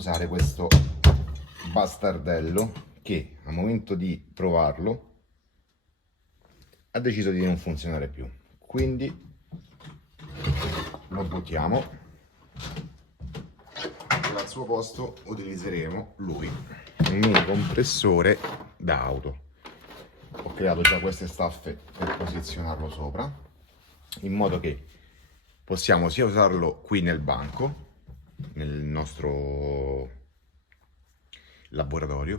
usare questo bastardello che al momento di trovarlo ha deciso di non funzionare più, quindi lo buttiamo e al suo posto utilizzeremo lui, un mini compressore da auto. Ho creato già queste staffe per posizionarlo sopra, in modo che possiamo sia usarlo qui nel banco, nel nostro laboratorio,